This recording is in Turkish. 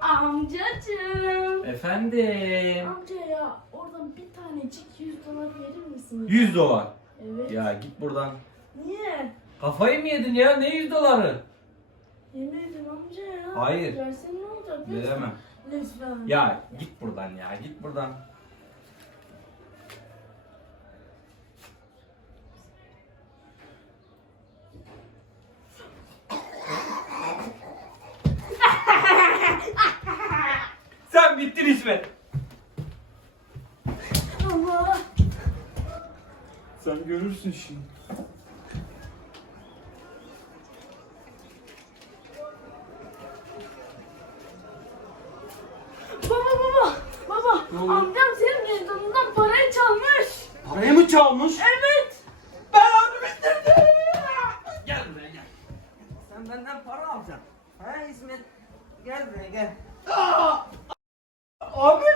Amcacığım. Efendim. Amca ya oradan bir tanecik 100 dolar verir misin? 100 dolar. Evet. Ya git buradan. Niye? Kafayı mı yedin ya? Ne 100 doları? Yemin ederim amca ya. Hayır. Versen ne olacak? Veremem. Lütfen. Ya git buradan ya. Git buradan. Sen bittin İsmet. Allah. Sen görürsün şimdi. Baba baba. Baba. Ne oldu? Amcam senin cüzdanından parayı çalmış. Parayı mı çalmış? Evet. Ben onu bitirdim. Gel buraya gel. Sen benden para alacaksın. Ha İsmet? Gel buraya gel. 아니